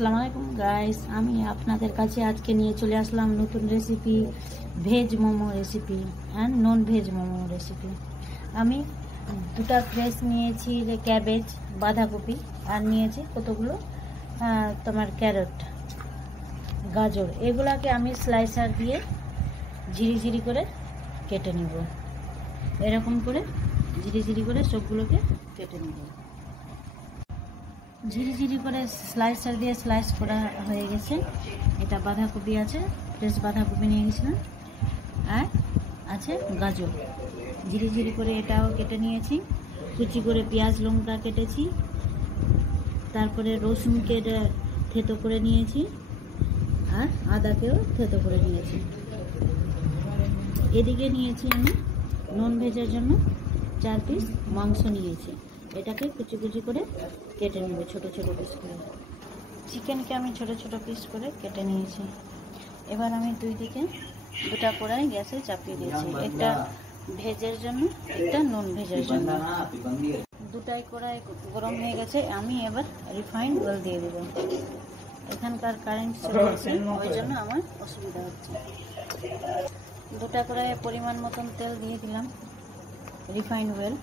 আসসালামু আলাইকুম গাইস, আমি আপনাদের কাছে আজকে নিয়ে চলে আসলাম নতুন recipe, veg momo recipe and non veg momo recipe. আমি দুটা ফ্রেশ নিয়েছি, যে ক্যাবেজ, বাঁধাকপি, আর নিয়েছি কতগুলো তোমার ক্যারট, গাজর। এগুলাকে আমি স্লাইসার দিয়ে ঝিরি করে কেটে নিব। এরকম করে ঝিরি করে সবগুলোকে কেটে নিব। ঝিরি করে স্লাইসার দিয়ে স্লাইস করা হয়ে গেছে। এটা বাঁধাকপি আছে, ফ্রেশ বাঁধাকপি নিয়ে গেছিলাম, আর আছে গাজর। ঝিরি করে এটাও কেটে নিয়েছি। কুচি করে পেঁয়াজ লঙ্কা কেটেছি, তারপরে রসুনকে থেতো করে নিয়েছি, আর আদাকেও থেতো করে নিয়েছি। এদিকে নিয়েছি আমি নন ভেজের জন্য 4 পিস মাংস নিয়েছি। এটাকে কুচি করে কেটে নেব, ছোট পিস করে। চিকেনকে আমি ছোট পিস করে কেটে নিয়েছি। এবার আমি দুটা কড়াই গ্যাসে চাপিয়ে দিয়েছি, একটা ভেজের জন্য, একটা নন ভেজের জন্য। দুটাই কড়াই গরম হয়ে গেছে। আমি এবার রিফাইন্ড অয়েল দিয়ে দেব। এখানকার কারেন্ট চলে গেছে, ওই জন্য আমার অসুবিধা হচ্ছে। দুটা কড়াইয়ে পরিমাণ মতন তেল দিয়ে দিলাম, রিফাইন্ড অয়েল।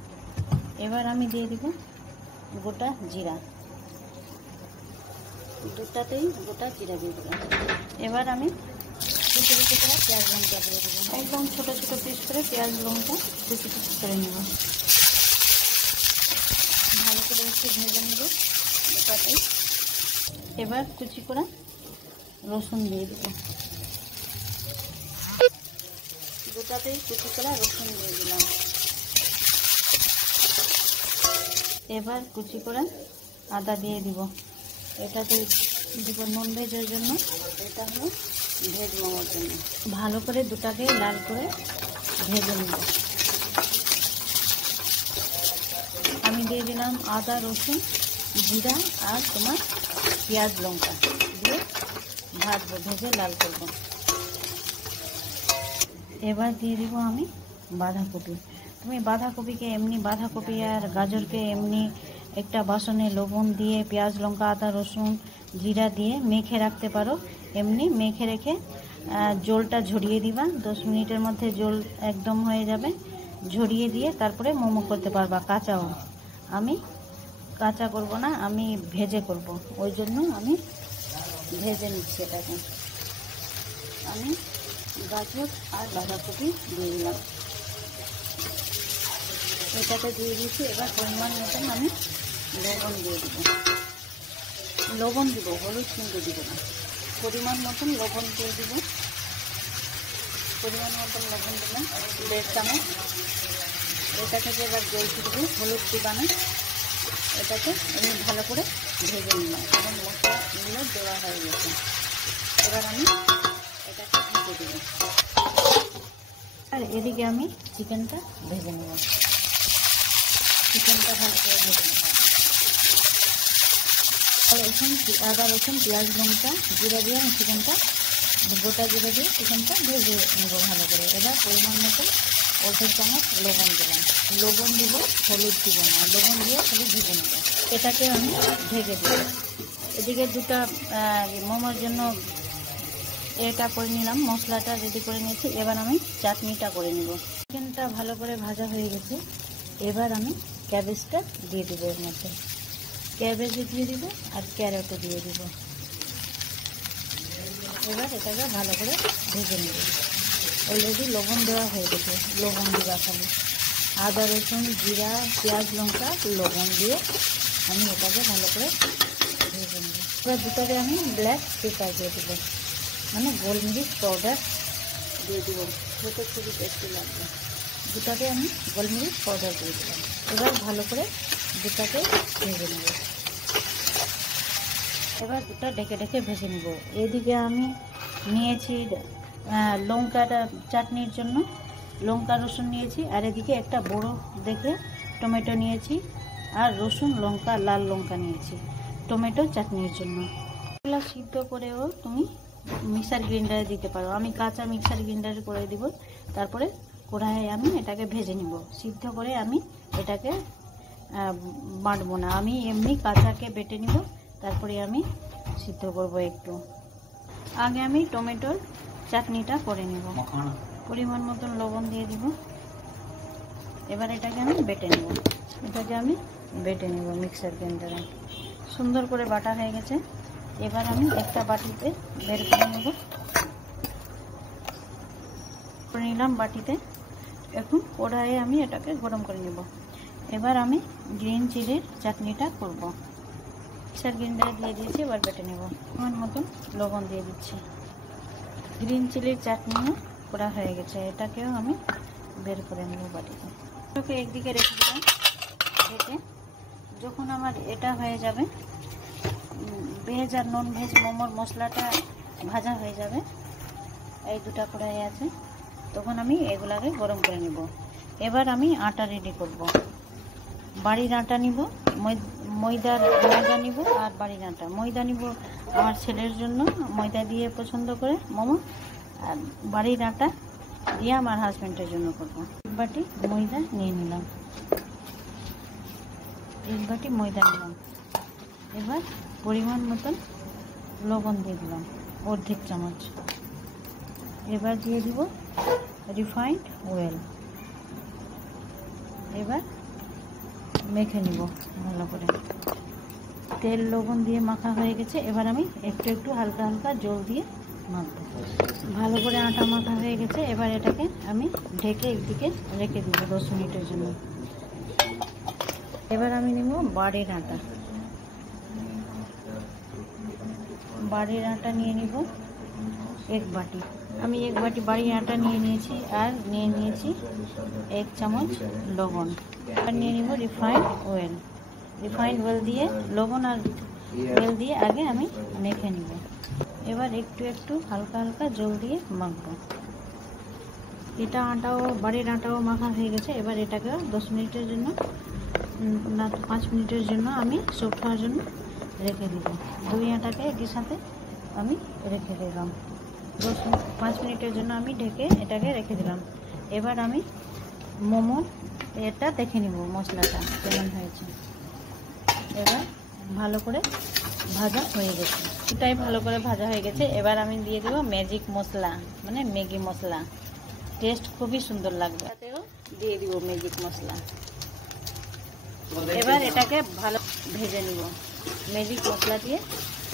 এবার আমি দিয়ে দিব গোটা জিরা, দুটাতেই গোটা জিরা দিয়ে দিলাম। এবার আমি কুচি করে পেঁয়াজ লঙ্কা দিয়ে দেবো, একদম ছোট পিস করে পেঁয়াজ লঙ্কা কুচি করে নেব। ভালো করে একটু ভেজে নেব দুটাতেই। এবার কুচি করা রসুন দিয়ে দেবো, দুটাতেই কুচি করা রসুন দিয়ে দিলাম। এবার কুচি করে আদা দিয়ে দিব। এটাতে দিব নন ভেজের জন্য, এটা হলো ভেজ মোমোর জন্য। ভালো করে দুটাকে লাল করে ভেজে নেব। আমি দিয়ে দিলাম আদা, রসুন, জিরা আর তোমার পেঁয়াজ লঙ্কা দিয়ে ভাজবো, ভেজে লাল করব। এবার দিয়ে দিব আমি বাঁধাকপি। তুমি বাঁধাকপিকে এমনি, বাঁধাকপি আর গাজরকে এমনি একটা বাসনে লবণ দিয়ে পেঁয়াজ লঙ্কা আদা রসুন জিরা দিয়ে মেখে রাখতে পারো। এমনি মেখে রেখে জলটা ঝরিয়ে দিবা, 10 মিনিটের মধ্যে জল একদম হয়ে যাবে। ঝরিয়ে দিয়ে তারপরে মোমো করতে পারবা, কাঁচাও। আমি কাঁচা করব না, আমি ভেজে করব, ওই জন্য আমি ভেজে নিচ্ছি। এটাকে আমি গাজর আর বাঁধাকপি দিয়ে দিলাম, এটাতে দিয়ে দিচ্ছি। এবার পরিমাণ মতন আমি লবণ দিব, হলুদ কিন্তু দিব না। পরিমাণ মতন লবণ দিয়ে দিব, পরিমাণ মতন লবণ দিলাম 1.5 চামচ। এটাকে যে এবার জল দিব, হলুদ দিবা না। এটাকে আমি ভালো করে ভেজে নিলাম, এবং মশলাগুলো দেওয়া হয়ে গেছে। এবার আমি এটাকে ভেজে দেব, আর এদিকে আমি চিকেনটা ভেজে নেব। চিকেনটা ভালো করে ভেজে নেব। আদা রসুন পেঁয়াজ লঙ্কা জিরা দিয়ে আমি চিকেনটা, গোটা জিরা দিয়ে চিকেনটা ভেজে নেব ভালো করে। এবার পরিমাণ মতো 1.5 চামচ লবণ দিলাম, লবণ দিব, হলুদ দিব না, লবণ দিয়ে খালি ভেজে নেব। এটাকে আমি ঢেকে দেব। এদিকে দুটা মোমোর জন্য এটা করে নিলাম, মশলাটা রেডি করে নিয়েছি। এবার আমি চাটনিটা করে নেব। চিকেনটা ভালো করে ভাজা হয়ে গেছে। এবার আমি ক্যাবেজটা দিয়ে দেবো, এর মধ্যে ক্যাবেজও দিয়ে দিব আর ক্যারটও দিয়ে দিব। এবার এটাকে ভালো করে ভেজে নেব। অলরেডি লবণ দেওয়া হয়ে গেছে, লবণ দিবা খালি। আদা রসুন জিরা পেঁয়াজ লঙ্কা লবণ দিয়ে আমি এটাকে ভালো করে ভেজে নেব। এবার দুটাকে আমি ব্ল্যাক পেপার দিয়ে দেবো, মানে গোলমরিচ পাউডার দিয়ে দেবো, খেতে খুবই টেস্টি লাগবে। দুটাকে আমি গোলমরিচ পাউডার দিয়ে দিলাম। এবার ভালো করে দুটাকে ভেজে নেব। এবার দুটা ঢেকে ভেজে নেব। এদিকে আমি নিয়েছি লঙ্কাটা চাটনির জন্য, লঙ্কা রসুন নিয়েছি, আর এদিকে একটা বড় দেখে টমেটো নিয়েছি, আর রসুন লঙ্কা লাল লঙ্কা নিয়েছি টমেটো চাটনির জন্য। এগুলো সিদ্ধ করেও তুমি মিক্সার গ্রাইন্ডারে দিতে পারো। আমি কাঁচা মিক্সার গ্রাইন্ডারে করে দিব। তারপরে কড়াইয়ে আমি এটাকে ভেজে নিব। সিদ্ধ করে আমি এটাকে বাটবো না, আমি এমনি কাঁচাকে বেটে নিব, তারপরে আমি সিদ্ধ করব একটু। আগে আমি টমেটোর চাটনিটা করে নেব। পরিমাণ মতন লবণ দিয়ে দিব। এবার এটাকে আমি বেটে নেব। মিক্সার গ্রাইন্ডারে। সুন্দর করে বাটা হয়ে গেছে। এবার আমি একটা বাটিতে বের করে নেব। করে নিলাম বাটিতে। এখন কড়াইয়ে আমি এটাকে গরম করে নেব। এবার আমি গ্রিন চিলির চাটনিটা করব। মিক্সার গ্রাইন্ডারে দিয়ে দিয়েছি, এবার বেটে নেব। পরিমাণ মতন লবণ দিয়ে দিচ্ছি। গ্রিন চিলির চাটনিও করা হয়ে গেছে, এটাকেও আমি বের করে নেব বাটিতে। এটাকে একদিকে রেখে দিলাম ঢেকে। যখন আমার এটা হয়ে যাবে, ভেজ আর নন ভেজ মোমোর মশলাটা ভাজা হয়ে যাবে, এই দুটা কড়াই আছে, তখন আমি এগুলাকে গরম করে নেব। এবার আমি আটা রেডি করব। বাড়ির আটা নিব, ময়দা নিব আর বাড়ির আটা। ময়দা নিব আমার ছেলের জন্য, ময়দা দিয়ে পছন্দ করে মোমো, আর বাড়ির আটা দিয়ে আমার হাজব্যান্ডের জন্য করব। এক বাটি ময়দা নিয়ে নিলাম। এবার পরিমাণ মতন লবণ দিয়ে দিলাম, অর্ধেক চামচ। এবার দিয়ে দিব রিফাইন্ড অয়েল। এবার মেখে নিব ভালো করে। তেল লবণ দিয়ে মাখা হয়ে গেছে। এবার আমি একটু হালকা হালকা জল দিয়ে মাখবো। ভালো করে আটা মাখা হয়ে গেছে। এবার এটাকে আমি ঢেকে একদিকে রেখে দিব 10 মিনিটের জন্য। এবার আমি নিব বাড়ির আটা নিয়ে নিব এক বাটি। আমি এক বাটি বাড়ির আটা নিয়ে নিয়েছি, আর নিয়ে নিয়েছি 1 চামচ লবণ। আর নিয়ে নিব রিফাইন্ড অয়েল দিয়ে লবণ আর তেল দিয়ে আগে আমি মেখে নিব। এবার একটু হালকা হালকা জল দিয়ে মাখবো। এটা বাড়ির আটাও মাখা হয়ে গেছে। এবার এটাকে 10 মিনিটের জন্য, না 5 মিনিটের জন্য আমি সফট হওয়ার জন্য রেখে দিব। দুই আটাকে একই সাথে আমি রেখে দিলাম। 5 মিনিটের জন্য আমি ঢেকে এটাকে রেখে দিলাম। এবার আমি মোমো এটা দেখে নিব মশলাটা কেমন হয়েছে। এবার ভালো করে ভাজা হয়ে গেছে, এটাই ভালো করে ভাজা হয়ে গেছে। এবার আমি দিয়ে দেব ম্যাজিক মশলা, মানে ম্যাগি মশলা। টেস্ট খুবই সুন্দর লাগবে। তাতেও দিয়ে দিব ম্যাজিক মশলা। এবার এটাকে ভালো ভেজে নিব ম্যাজিক মশলা দিয়ে।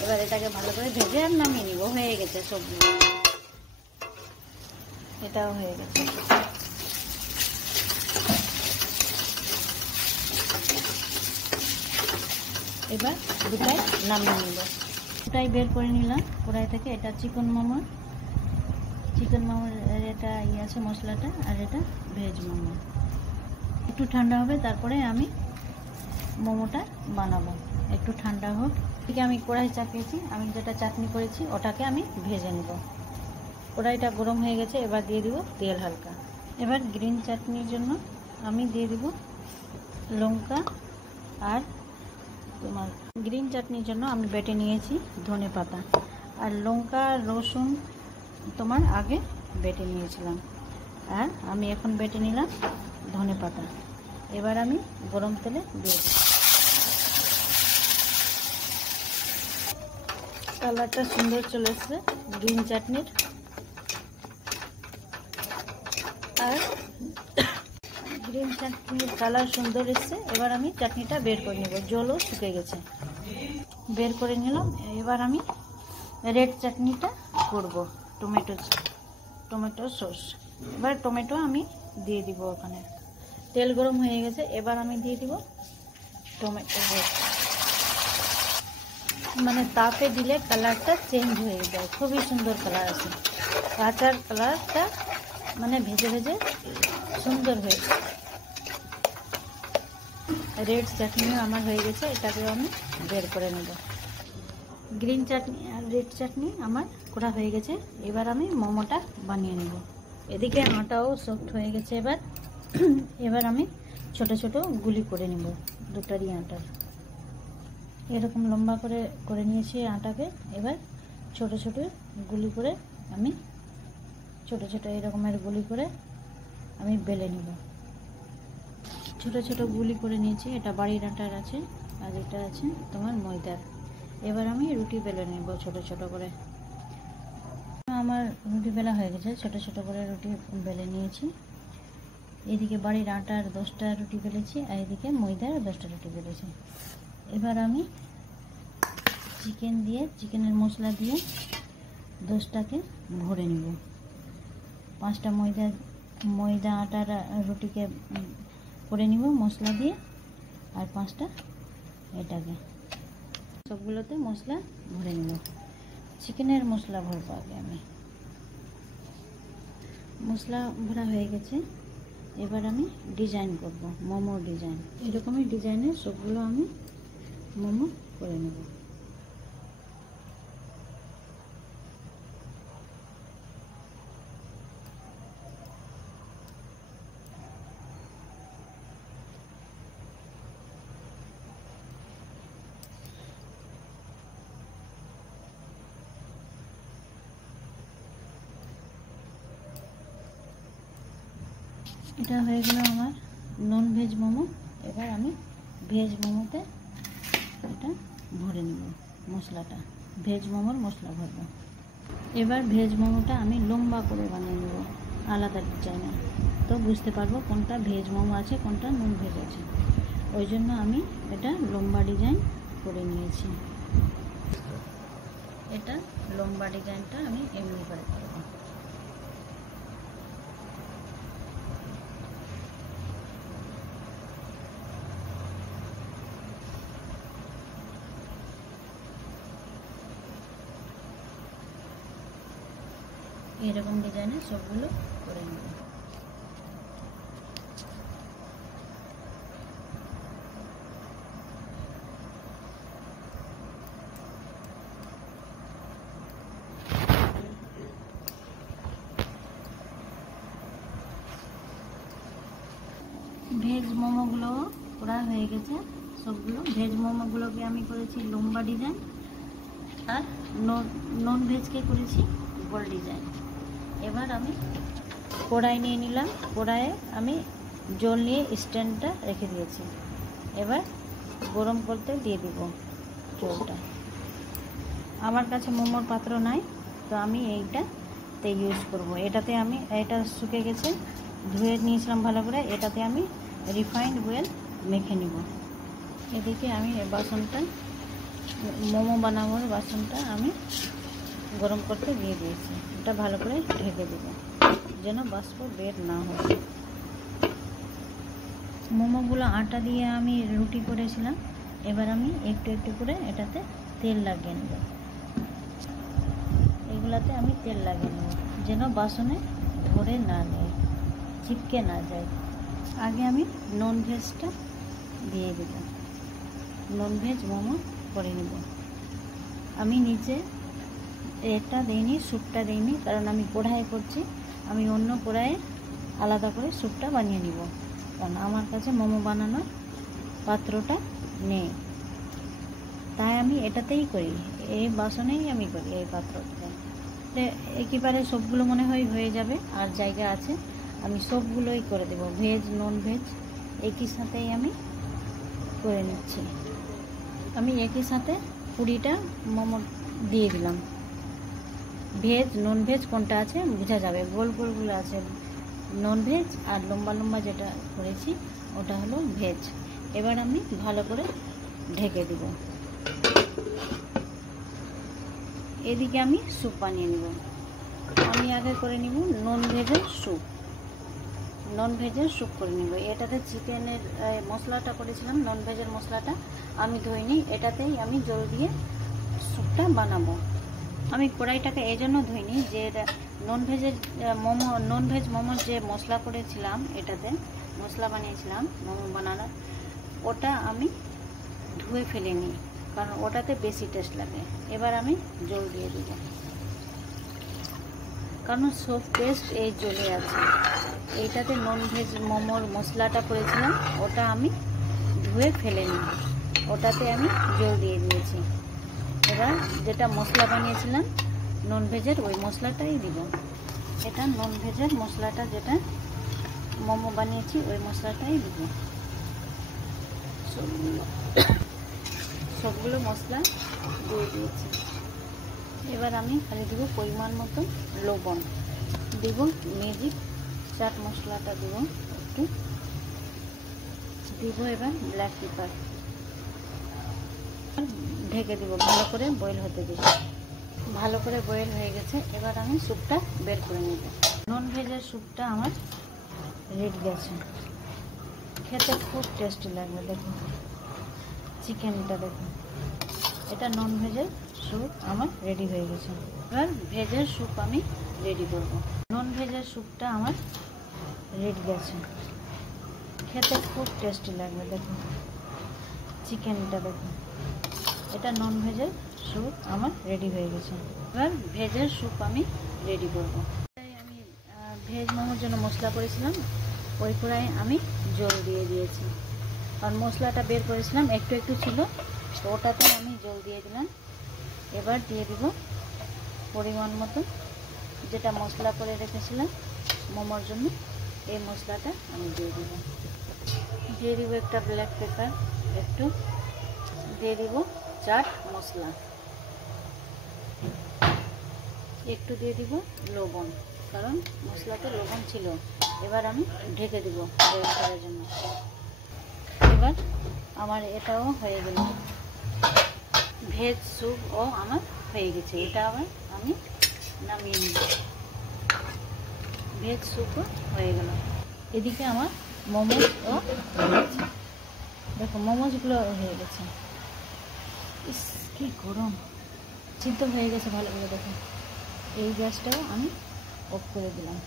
এবার এটাকে ভালো করে ভেজে আর নামিয়ে নিব। হয়ে গেছে সবজি, এটাও হয়ে গেছে। এবার দুটাই নামিয়ে নিব। দুটাই বের করে নিলাম কড়াই থেকে। এটা চিকেন মোমোর এটা আছে মশলাটা, আর এটা ভেজ মোমো। একটু ঠান্ডা হবে, তারপরে আমি মোমোটা বানাবো। একটু ঠান্ডা হোক। ঠিক আমি কড়াই চাপিয়েছি, আমি যেটা চাটনি করেছি ওটাকে আমি ভেজে নেব। কড়াইটা গরম হয়ে গেছে। এবার দিয়ে দিব তেল হালকা। এবার গ্রিন চাটনির জন্য আমি দিয়ে দিব লঙ্কা, আর তোমার গ্রিন চাটনির জন্য আমি বেটে নিয়েছি ধনে পাতা, আর লঙ্কা রসুন তোমার আগে বেটে নিয়েছিলাম, আর আমি এখন বেটে নিলাম ধনে পাতা। এবার আমি গরম তেলে দিয়ে দিই। কালারটা সুন্দর চলে এসছে গ্রিন চাটনির, আর গ্রিন চাটনির কালার সুন্দর এসছে। এবার আমি চাটনিটা বের করে নেব। জলও শুকিয়ে গেছে, বের করে নিলাম। এবার আমি রেড চাটনিটা করব, টমেটো সস। এবার টমেটো আমি দিয়ে দিব ওখানে। তেল গরম হয়ে গেছে। এবার আমি দিয়ে দিব টমেটো সস। মানে তাপে দিলে কালারটা চেঞ্জ হয়ে যায়, খুবই সুন্দর কালার আছে। কাঁচার কালারটা মানে ভেজে ভেজে সুন্দর হয়েছে। রেড চাটনিও আমার হয়ে গেছে, এটাকেও আমি বের করে নেব। গ্রিন চাটনি আর রেড চাটনি আমার করা হয়ে গেছে। এবার আমি মোমোটা বানিয়ে নেব। এদিকে আটাও সফট হয়ে গেছে। এবার আমি ছোট ছোট গুলি করে নেব দুটারই আটার। এরকম লম্বা করে নিয়েছি আটাকে। এবার ছোট ছোট গুলি করে আমি এরকমের গুলি করে আমি বেলে নিব। ছোট ছোট গুলি করে নিয়েছি। এটা বাড়ির আটার আছে, আর এটা আছে তোমার ময়দার। এবার আমি রুটি বেলে নেব ছোট ছোট করে। আমার রুটি বেলা হয়ে গেছে, ছোট ছোট করে রুটি বেলে নিয়েছি। এদিকে বাড়ির আটার 10টা রুটি বেলেছি, আর এদিকে ময়দার 10টা রুটি বেলেছি। এবার আমি চিকেনের মশলা দিয়ে 10টাকে ভরে নিব। 5টা ময়দা আটার রুটিকে করে নিব মশলা দিয়ে, আর 5টা এটাকে সবগুলোতে মশলা ভরে নিব। চিকেনের মশলা ভরবো আগে আমি। মশলা ভরা হয়ে গেছে, এবার আমি ডিজাইন করব, মোমোর ডিজাইন। এরকমই ডিজাইনের সবগুলো আমি মোমো করে নেব। এটা হয়ে গেল আমার নন ভেজ মোমো। এবার আমি ভেজ মোমোতে এটা ভরে নেব মশলাটা, ভেজ মোমোর মশলা ভরবো। এবার ভেজ মোমোটা আমি লম্বা করে বানিয়ে নেব আলাদা ডিজাইনে, তো বুঝতে পারবো কোনটা ভেজ মোমো আছে কোনটা নন ভেজ আছে। ওই জন্য আমি এটা লম্বা ডিজাইন করে নিয়েছি। এটা লম্বা ডিজাইনটা আমি এমনি করে করব। এরকম ডিজাইনে সবগুলো করে নেব। ভেজ মোমোগুলো করা হয়ে গেছে সবগুলো। ভেজ মোমোগুলোকে আমি করেছি লম্বা ডিজাইন, আর নন ভেজকে করেছি গোল ডিজাইন। এবার আমি কড়াই নিয়ে নিলাম, কড়াইয়ে আমি জল নিয়ে স্ট্যান্ডটা রেখে দিয়েছি। এবার গরম করতে দিয়ে দিব জলটা। আমার কাছে মোমোর পাত্র নাই, তো আমি এইটাতে ইউজ করব। এটাতে আমি এটা শুকে গেছে, ধুয়ে নিয়েছিলাম ভালো করে। এটাতে আমি রিফাইন্ড অয়েল মেখে নিব। এদিকে আমি বাসনটা, মোমো বানানোর বাসনটা আমি গরম করতে দিয়ে দিয়েছি। এটা ভালো করে ঢেকে দেব যেন বাষ্প বের না হয়। মোমোগুলো আটা দিয়ে আমি রুটি করেছিলাম। এবার আমি একটু একটু করে এটাতে তেল লাগিয়ে নেব। এগুলাতে আমি তেল লাগিয়ে নেব যেন বাসনে ধরে না যায়, চিপকে না যায়। আগে আমি নন ভেজটা দিয়ে দেব, নন ভেজ মোমো করে নেব। আমি নিচে এটা দিইনি, স্যুপটা দিইনি, কারণ আমি কড়াইয়ে করছি। আমি অন্য কড়াইয়ে আলাদা করে স্যুপটা বানিয়ে নিব, কারণ আমার কাছে মোমো বানানোর পাত্রটা নেই। তাই আমি এটাতেই করি, এই বাসনেই আমি করি, এই পাত্রটা। একেবারে সবগুলো মনে হয় হয়ে যাবে, আর জায়গা আছে, আমি সবগুলোই করে দেব। ভেজ নন ভেজ একই সাথেই আমি করে নিচ্ছি। আমি একই সাথে 20টা মোমো দিয়ে দিলাম। ভেজ নন ভেজ কোনটা আছে বোঝা যাবে। গোল গোলগুলো আছে নন ভেজ, আর লম্বা লম্বা যেটা করেছি ওটা হলো ভেজ। এবার আমি ভালো করে ঢেকে দিব। এদিকে আমি স্যুপ বানিয়ে নেব। আমি আগে করে নিব নন ভেজের স্যুপ। নন ভেজের স্যুপ করে নেব। এটাতে চিকেনের মশলাটা করেছিলাম, নন ভেজের মশলাটা আমি ধুইনি। এটাতেই আমি জল দিয়ে স্যুপটা বানাবো। আমি কড়াইটাকে এই জন্য ধুইনি যে নন ভেজ মোমোর যে মশলা করেছিলাম, এটাতে মশলা বানিয়েছিলাম মোমো বানানোর, ওটা আমি ধুয়ে ফেলিনি, কারণ ওটাতে বেশি টেস্ট লাগে। এবার আমি জল দিয়ে দিব, কারণ সব টেস্ট এই জলে আছে। এইটাতে নন ভেজ মোমোর মশলাটা করেছিলাম, ওটা আমি ধুয়ে ফেলিনি, ওটাতে আমি জল দিয়ে দিয়েছি। এবার যেটা মশলা বানিয়েছিলাম নন ভেজের, ওই মশলাটাই দিব। এটা নন ভেজের মশলাটা যেটা মোমো সবগুলো মশলা দিয়ে দিয়েছি। এবার আমি খালি দেবো পরিমাণ মতো লবণ, দেব ম্যাজিক চাট মশলাটা দেব একটু, দিব এবার ব্ল্যাক পেপার, ঢেকে দেবো, ভালো করে বয়েল হতে দেব। ভালো করে বয়েল হয়ে গেছে, এবার আমি স্যুপটা বের করে নেব। নন ভেজের স্যুপটা আমার রেডি আছে, খেতে খুব টেস্টি লাগবে। দেখুন চিকেনটা, দেখুন এটা নন ভেজের স্যুপ আমার রেডি হয়ে গেছে। এবার ভেজের স্যুপ আমি রেডি করব। নন ভেজের স্যুপটা আমার রেডি আছে, খেতে খুব টেস্টি লাগবে। দেখুন চিকেনটা, দেখুন এটা নন ভেজের স্যুপ আমার রেডি হয়ে গেছে। এবার ভেজের স্যুপ আমি রেডি করব। আমি ভেজ মোমোর জন্য মশলা করেছিলাম, ওই কড়াই আমি জল দিয়ে দিয়েছি, কারণ মশলাটা বের করেছিলাম একটু একটু ছিল, তো ওটাতে আমি জল দিয়ে দিলাম। এবার দিয়ে দিব পরিমাণ মতো যেটা মশলা করে রেখেছিলাম মোমোর জন্য, এই মশলাটা আমি দিয়ে দিব। দিয়ে দিব একটা ব্ল্যাক পেপার, একটু দিয়ে দিব চাট মশলা, একটু দিয়ে দিব লবণ, কারণ মশলাতে লবণ ছিল। এবার আমি ঢেকে দিব বয়েল করার জন্য। এবার আমার এটাও হয়ে গেল, ভেজ স্যুপও আমার হয়ে গেছে। এটা আবার আমি নামিয়ে নিব, ভেজ স্যুপও হয়ে গেল। এদিকে আমার মোমোসও হয়ে গেছে, দেখো মোমোসগুলো হয়ে গেছে। ইস কি গরম, সিদ্ধ হয়ে গেছে ভালো করে। দেখো এই গ্যাসটাও আমি অফ করে দিলাম।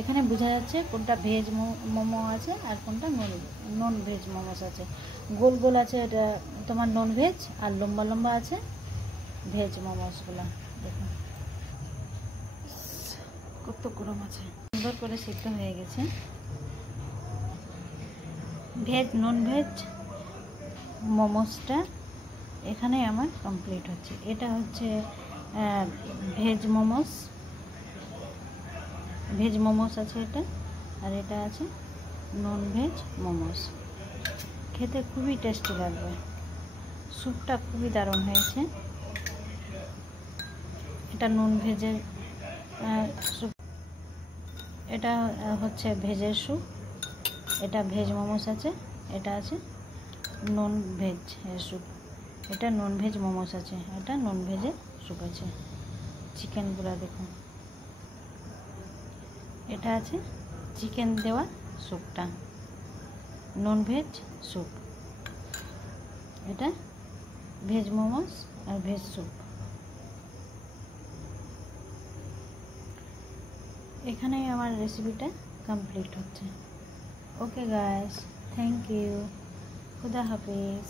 এখানে বোঝা যাচ্ছে কোনটা ভেজ মোমো আছে আর কোনটা নন ভেজ মোমোস আছে। গোল গোল আছে এটা তোমার নন ভেজ, আর লম্বা লম্বা আছে ভেজ মোমোসগুলো। দেখুন কত গরম আছে, সুন্দর করে সিদ্ধ হয়ে গেছে। ভেজ নন ভেজ মোমোসটা এখানে আমার কমপ্লিট হচ্ছে। এটা হচ্ছে ভেজ মোমোস, ভেজ মোমোস আছে এটা, আর এটা আছে নন ভেজ মোমোস। খেতে খুবই টেস্টি লাগবে, স্যুপটা খুবই দারুণ হয়েছে। এটা নন ভেজের স্যুপ, এটা হচ্ছে ভেজের স্যুপ। এটা ভেজ মোমোস আছে, এটা আছে নন ভেজ স্যুপ। এটা নন ভেজ মোমোস আছে, এটা নন ভেজের স্যুপ আছে। চিকেনগুলো দেখুন, এটা আছে চিকেন দেওয়া স্যুপটা, নন ভেজ স্যুপ। এটা ভেজ মোমোস আর ভেজ স্যুপ। এখানেই আমার রেসিপিটা কমপ্লিট হচ্ছে। ওকে গাইস, থ্যাংক ইউ, খুদা হাফেজ।